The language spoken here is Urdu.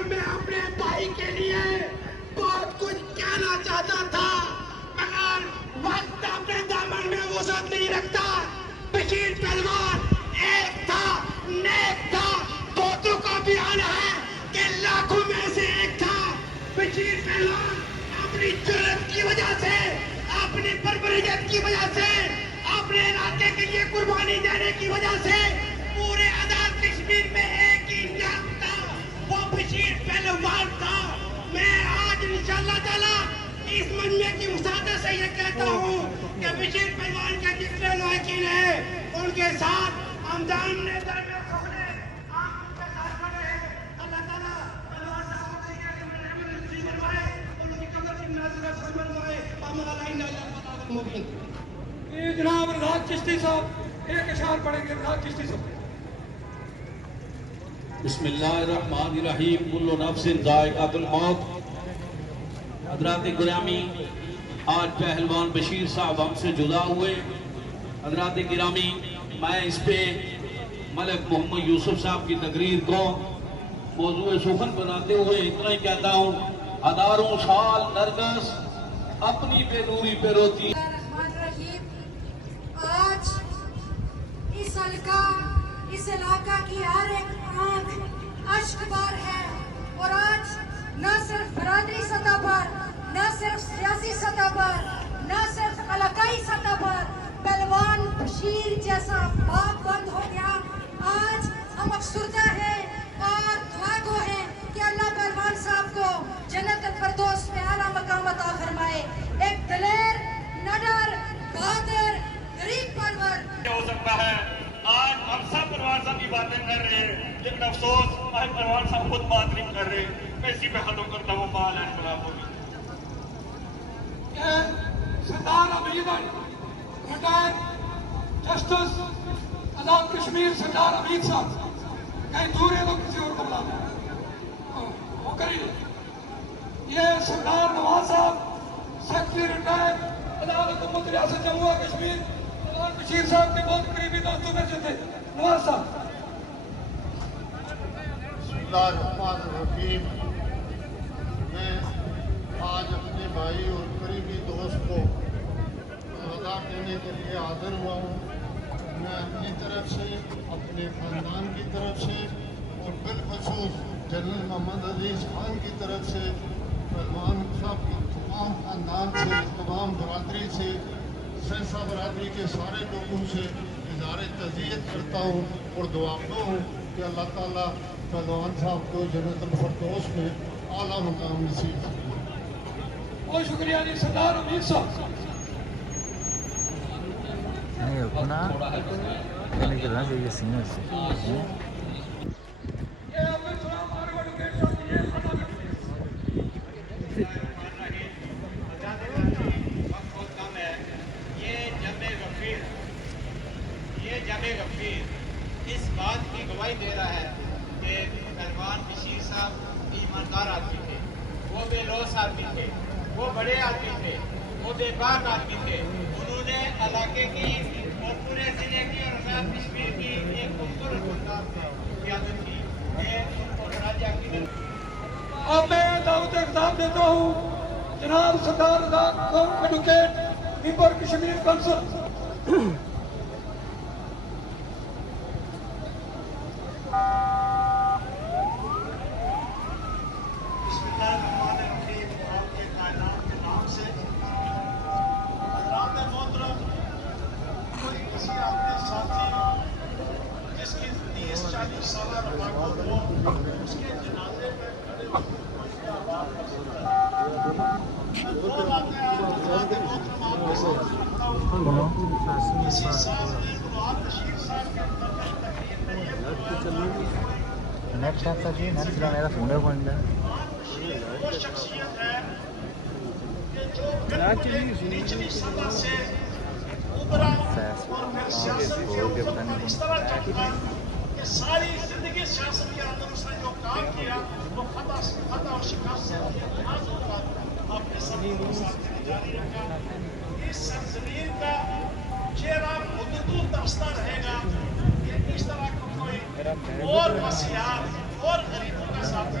اور میں اپنے بھائی کے لیے بہت کچھ کہنا چاہتا تھا مگر وقت اپنے دامن میں وسعت نہیں رکھتا. بشیر پہلوان ایک تھا, نیک تھا, بہتوں کا بیان ہے کہ لاکھوں میں سے ایک تھا. بشیر پہلوان اپنی جرأت کی وجہ سے, اپنی پرورشت کی وجہ سے, اپنے علاقے کے لیے قربانی دینے کی وجہ سے پورے آزاد کشمیر میں ایک ہی نام تھا, وہ بشیر پہلوان تھا. میں آج انشاءاللہ تعالی اس مجمع کی وسعت سے یہ کہتا ہوں کہ بشیر پہلوان کے جتنے لائقین ہیں ان کے ساتھ ہم دامنے درمیان کھڑے آپ ان کے ساتھ کھڑے ہیں. اللہ تعالیٰ پہلوان صاحب کو یہ کہ نصیب فرمائے, ان کی قبر کی ناظرہ فرمائے. آمین علینا یا اللہ مبین. جناب رضا چشتی صاحب ایک اشعار پڑھیں گے. رضا چشتی صاحب. بسم اللہ الرحمن الرحیم. کل نفس ذائقۃ الموت. حضرات گرامی, آج پہلوان بشیر صاحب ہم سے جدا ہوئے. حضرات گرامی, میں اس پہ ملک محمد یوسف صاحب کی تقریر کو موضوع سخن بناتے ہوئے اتنا ہی کہتا ہوں, ہزاروں سال نرگس اپنی بے نوری پہ روتی. آج اس حلقہ, اس علاقہ کی ہر ایک آنکھ اشک بار ہے, اور آج نہ صرف برادری سطح پر, نہ صرف سیاسی سطح پر, نہ صرف علاقائی سطح پر پہلوان بشیر جیسا باپ بند ہو گیا. آج ہم افسردہ ہیں اور دعا گو ہیں کہ اللہ پہلوان صاحب کو جنت الفردوس میں اعلیٰ مقام عطا فرمائے. ایک دلیر, نڈر, بہادر, غریب پرور ہو سکتا ہے. آج ہم سب پہلوان صاحب کی باتیں کر رہے ہیں, لیکن افسوس آج پہلوان صاحب خود بات نہیں کر رہے. میں اسی پہ ختم کرتا ہوں. مال ہے انقلاب ہوگی. سردار امید ریٹائر جسٹس آزاد کشمیر سردار امید صاحب کہیں دور ہے تو کسی اور کو بلا دیں وہ کریے. یہ سردار نواز صاحب سیکرٹری ریٹائر عدالت حکومت ریاست جموں و کشمیر پہلوان بشیر صاحب کے بہت قریبی دوستوں میں سے تھے. نواز صاحب. بسم اللہ الرحمن الرحیم. میں آج اپنے بھائی اور قریبی دوست کو وعدہ دینے کے لیے حاضر ہوا ہوں. میں اپنی طرف سے, اپنے خاندان کی طرف سے اور بالخصوص جنرل محمد عزیز خان کی طرف سے, پہلوان صاحب کی تمام خاندان سے, تمام برادری سے, سہسا برادری کے سارے لوگوں سے اظہار تعزیت کرتا ہوں اور دعا گو ہوں کہ اللہ تعالیٰ پہلوان صاحب کو جنت الفردوس میں اعلیٰ مقام نصیب کرے. بہت شکریہ جی. سردار امید صاحب. جامع غفیر اس بات کی گواہی دے رہا ہے کہ پہلوان بشیر صاحب ایماندار آدمی تھے, وہ بے لوث آدمی تھے, وہ بڑے آدمی تھے, وہ بے باک آدمی تھے. انہوں نے علاقے کی اور پورے ضلع کی اور آزاد کشمیر کی ایک خوبصورت انداز سے قیادت کی. ان کو خراج عقیدت. اب میں دعوت خطاب دیتا ہوں جناب سردار آزاد ایڈوکیٹ ممبر کشمیر کونسل. نیٹ چاہتا جی نیٹ چلا میرا فون ہے بن جائے. وہ شخصیت ہے کہ جو نچلی سطح سے ابھرا اور پھر سیاست کے اوپر اس طرح چڑھا کہ ساری زندگی سیاست کے اندر اس نے جو کام کیا وہ فتح اور شکست سے اپنے سبھی کو ساتھ جاری رکھا. اس سرزمین کا چہرہ مدتوں دستہ رہے گا کہ اس طرح کا کوئی اور مسیحات اور غریبوں کا ساتھی